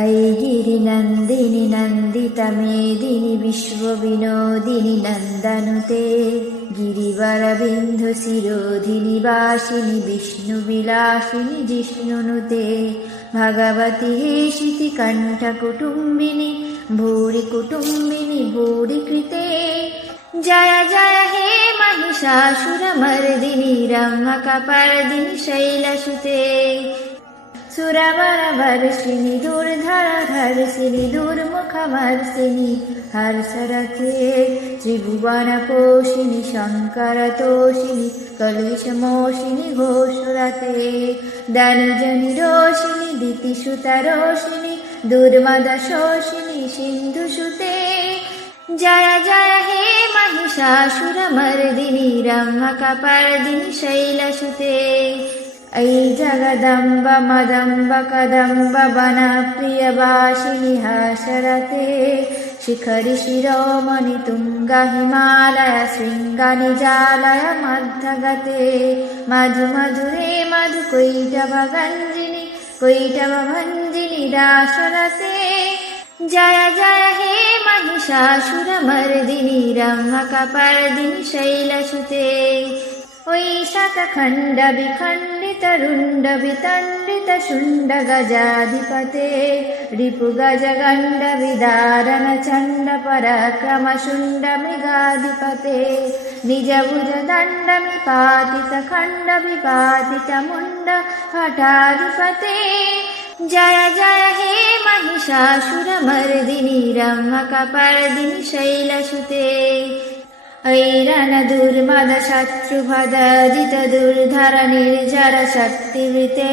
ऐगिरिनन्दिनि नन्दितमेदिनि विश्वविनोदिनि नन्दनुते गिरिवरबिन्धुशिरोधिनि वासिनि विष्णुविलासिनि जिष्णुनुते भगवति हेशिति कण्ठकुटुम्बिनि भूरि कुटुम्बिनि भूरि कृते जय जय हे महिषासुरमर्दिनि रम्भकपर्दिनि शैलसुते सुरवरवर्षिणि दुर्धरधर्षिणि दुर्मुखमर्षिणि हर्षरथे त्रिभुवनपोषिणि शङ्करतोषिणि कलिशमोषिणि घोषरते धनुजनिरोषिणि दितिसुतरोषिणि दुर्मदशोषिणि सिन्धुसुते जय जय हे महिषासुरमर्दिनि रम्भकपर्दिनि शैलसुते ऐ जगदम्ब मदम्ब कदम्ब वनप्रियवासिनि हासरते शिखरि शिरोमणि तुङ्ग हिमालय शृङ्गनिजालय मध्यगते मधुमधुरे मधुकैटभगञ्जिनि कैटभभञ्जिनि रासरते जय जय हे महिषासुरमर्दिनि रम्भकपर्दिनि शैलसुते वै शतखण्ड विखण्डित रुण्ड वितण्डित शुण्ड गजाधिपते रिपुगजगण्ड विदारण चण्ड पराक्रम शुण्ड मृगाधिपते निजभुज दण्ड विपातित खण्ड विपातित मुण्ड हठाधिपते जय जय हे महिषासुरमर्दिनि रम्भकपर्दिनि शैलसुते ऐरणदुर्मद शत्रुभदजित दुर्धर निर्जर शक्तिवृते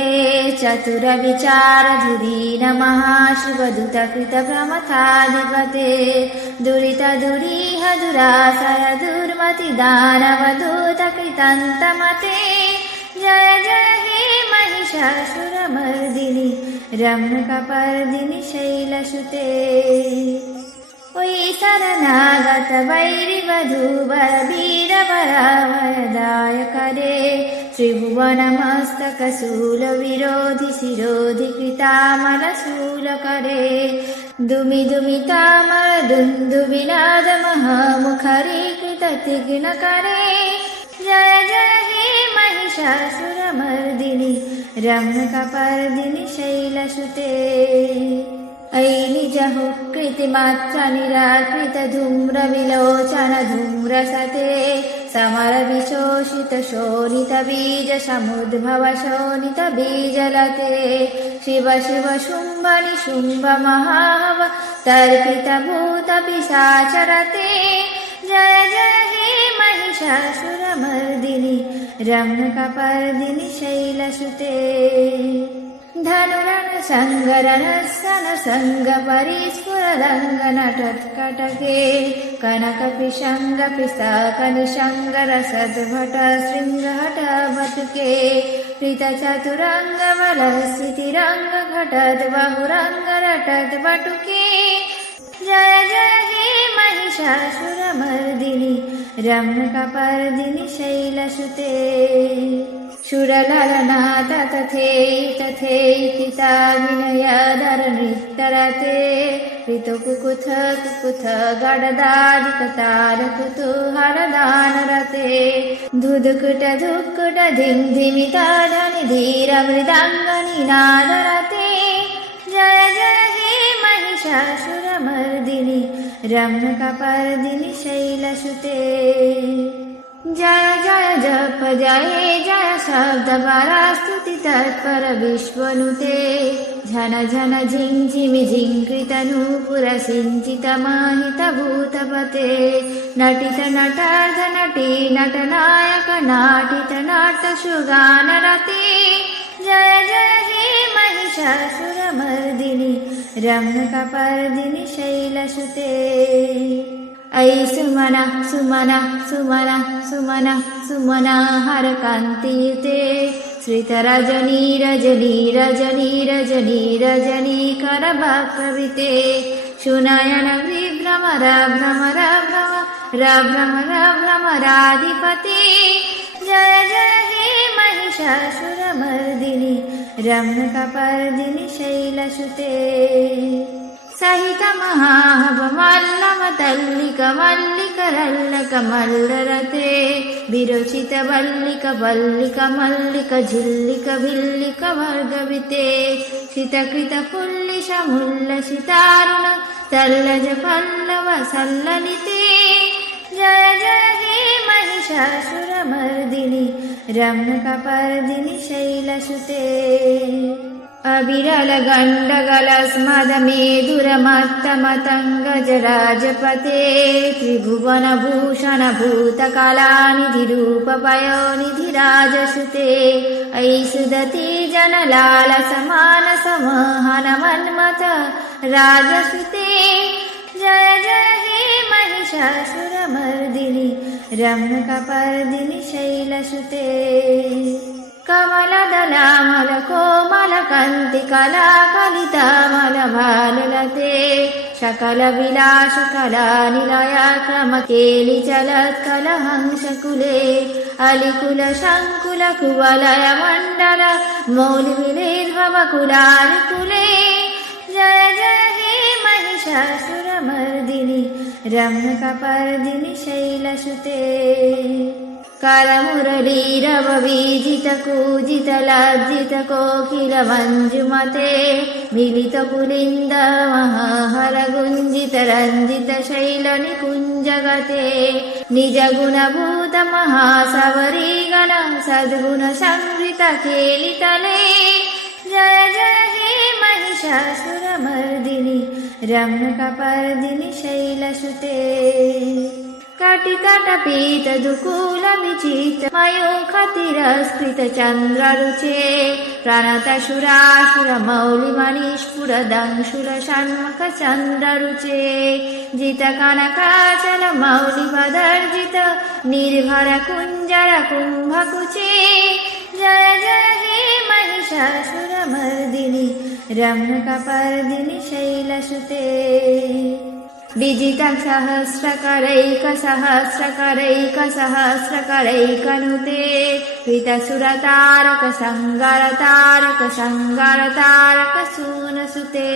चतुर विचार धुरीन महाशिवदूत कृत प्रमथाधिपते दुरित दुरीह दुरासय दुर्मति दानव दूत कृतन्तमते जय जय हे महिषासुरमर्दिनि रम्भकपर्दिनि शैलसुते वै शरणागत वैरिवधूवर वीरवरवरदायकरे त्रिभुवनमस्तकशूलविरोधि शिरोधि कृतामलशूलकरे दुमि दुमितामर दुन्दुविनाद महामुखरीकृततिघ्नकरे जय जय हे महिषासुरमर्दिनि रम्भकपर्दिनि शैलसुते ऐ निजहुकृतिमात्र निराकृत धूम्र विलोचन धूम्रसते समर विशोषित शोणित बीज समुद्भव शोणित बीजलते शिव शिव शुम्भ निशुम्भ महाव तर्पित भूत पिशाचरते जय जय हे महिषासुरमर्दिनि रम्भकपर्दिनि शैलसुते धनुरण संगरण सन संग परिस्फुरदंगन टत्कटके कनक पिशंग पिस्तक निशंग रसद्भट शृंगहट भटके प्रीत चतुरंग बल स्थितिरंग घटद बहुरंग रटद बटुके जय जय हे महिषासुरमर्दिनि रम्भकपर्दिनि शैलसुते शूरललनाथ तथेति विनयधर नृत्यरते ऋतुकुकुथ कुकुथ गडदादिकतार कुतूहलदानरते धुधुकुट धुक्कुट धिमिता धनि धीर मृदाङ्गनिनादरते जय जय हे महिषासुरमर्दिनि रम्भकपर्दिनि शैलसुते जय जय जप जय जय शब्द परास्तुति तत्पर विश्वनुते झन झन झिञ्झिमि झिङ्कृत नूपुर सिञ्चित महित भूतपते नटित नटार्ध नटी नटनायक नाटित नाटशुगानरते जय जय हे महिषासुरमर्दिनि रम्भकपर्दिनि शैलसुते ऐ सुमन सुमन सुमन सुमन सुमन हर कान्तियुते श्रितरजनी रजनी रजनी रजनी रजनी करभप्रविते सुनयन विभ्रमर भ्रमर भ्रमर भ्रमराधिपते जय जय हे महिषासुरमर्दिनि रम्यकपर्दिनि शैलसुते सहितमहाभवमल्लमतल्लिकमल्लिकरल्लकमल्लरते विरचितवल्लिकवल्लिकमल्लिकझिल्लिकभिल्लिकवर्गविते शितकृतपुल्लिशमुल्लसितारुण तल्लजपल्लवसल्ललिते जय जय हे महिषासुरमर्दिनि रम्यकपर्दिनि शैलसुते अविरलगण्डगलस्मदमेधुरमत्तमतङ्गजराजपते त्रिभुवनभूषणभूतकलानिधिरूपपयोनिधिराजसुते अयि सुदती जनलालसमानसमहनमन्मथ राजसुते जय जय हे महिषासुरमर्दिनि रम्यकपर्दिनि शैलसुते कमलदलामलकोमलकन्तिकलाकलितामलभाललते शकलविलासकलानिलयाक्रमकेलिचलत्कलहंसकुले अलिकुलशङ्कुलकुवलयमण्डल मौलिविलेर्भवकुलारिकुले जय जय हे महिषासुरमर्दिनि रम्यकपर्दिनि शैलसुते करमुरलीरववीजितकूजितलज्जितकोकिलमञ्जुमते मिलितपुलिन्दमहाहरगुञ्जितरञ्जितशैलनिकुञ्जगते निजगुणभूतमहासवरीगण सद्गुणसंवृतकेलितले जय जय हे महिषासुरमर्दिनि रम्यकपर्दिनि शैलसुते कटिकटपीतदुकूलविचित्रमयूखतिरस्कृतचन्द्ररुचे प्रणतशुरासुरमौलिमणिस्फुरदंशुरषण्मुखचन्द्ररुचे जितकनकाचलमौलिपदर्जित निर्भरकुञ्जरकुम्भकुचे जय जय हे महिषासुरमर्दिनि रम्यकपर्दिनि शैलसुते विजितसहस्रकरैकसहस्रकरैकसहस्रकरैकनुते कृतसुरतारकसंगारतारकसंगारतारकसूनसुते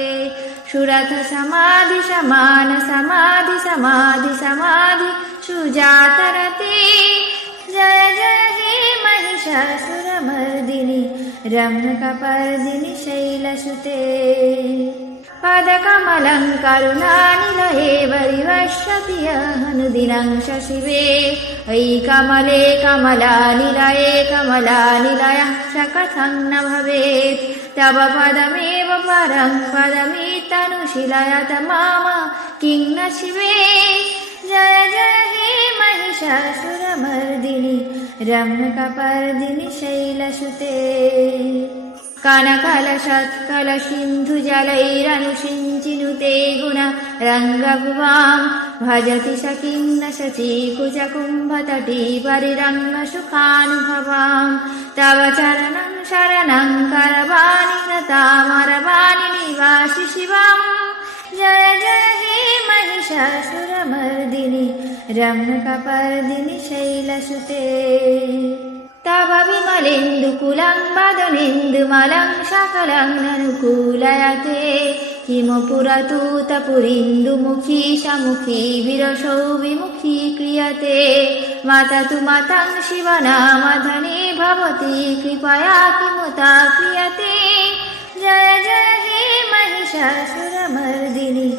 शुरथसमाधिशमानसमाधिसमाधिसमाधि सुजातरते जय जय हे महिषासुरमर्दिनि रम्यकपर्दिनि शैलसुते पदकमलं करुणानिलये वरिवर्षति यहनुदिनं शशिवे अयि कमले कमलानिलये कमलानिलयः स कथं न भवेत् तव पदमेव परं पदमेतनुशीलयत माम किं न शिवे जय जय हे महिषासुरमर्दिनि रम्यकपर्दिनि शैलसुते कनकलशत्कलसिन्धुजलैरनुषिञ्चिनुते गुण रङ्गभुवां भजति स किं न शचीकुचकुम्भतटी परिरङ्गसुखानुभवां तव चरणं शरणं करवाणि नतामरवाणि निवासि शिवम् जय जय हे महिषासुरमर्दिनि रम्यकपर्दिनि शैलसुते तव विमलेन्दुकुलं वदनेन्दुमलं सकलं ननुकूलयते किमु पुरतूतपुरीन्दुमुखी समुखी विरसौ विमुखी क्रियते मततु मतं शिवनामधने भवति कृपया किमुता क्रियते जय जय हे महिषासुरमर्दिनि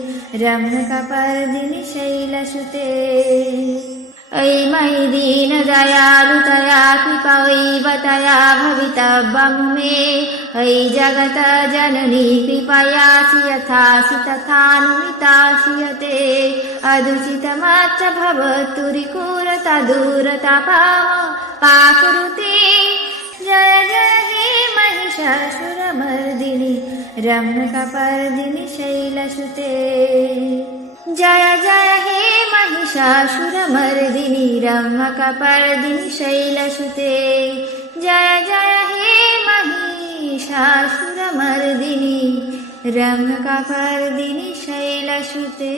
रम्यकपर्दिनि शैलसुते अयि मयि दीनदयालुतया कृपैवतया भवितव्यं मे अयि जगत जननी कृपयासि यथासि तथानुमितास्यते अदुचितमात्र भवतुरिकुरता दूरतापाम पाकुरुते जय जय हे महिषासुरमर्दिनि रम्यकपर्दिनि शैलसुते जय जय हे महिषासुरमर्दिनि रम्यकपर्दिनि शैलसुते जय जय हे महिषासुरमर्दिनि रम्यकपर्दिनि शैलसुते।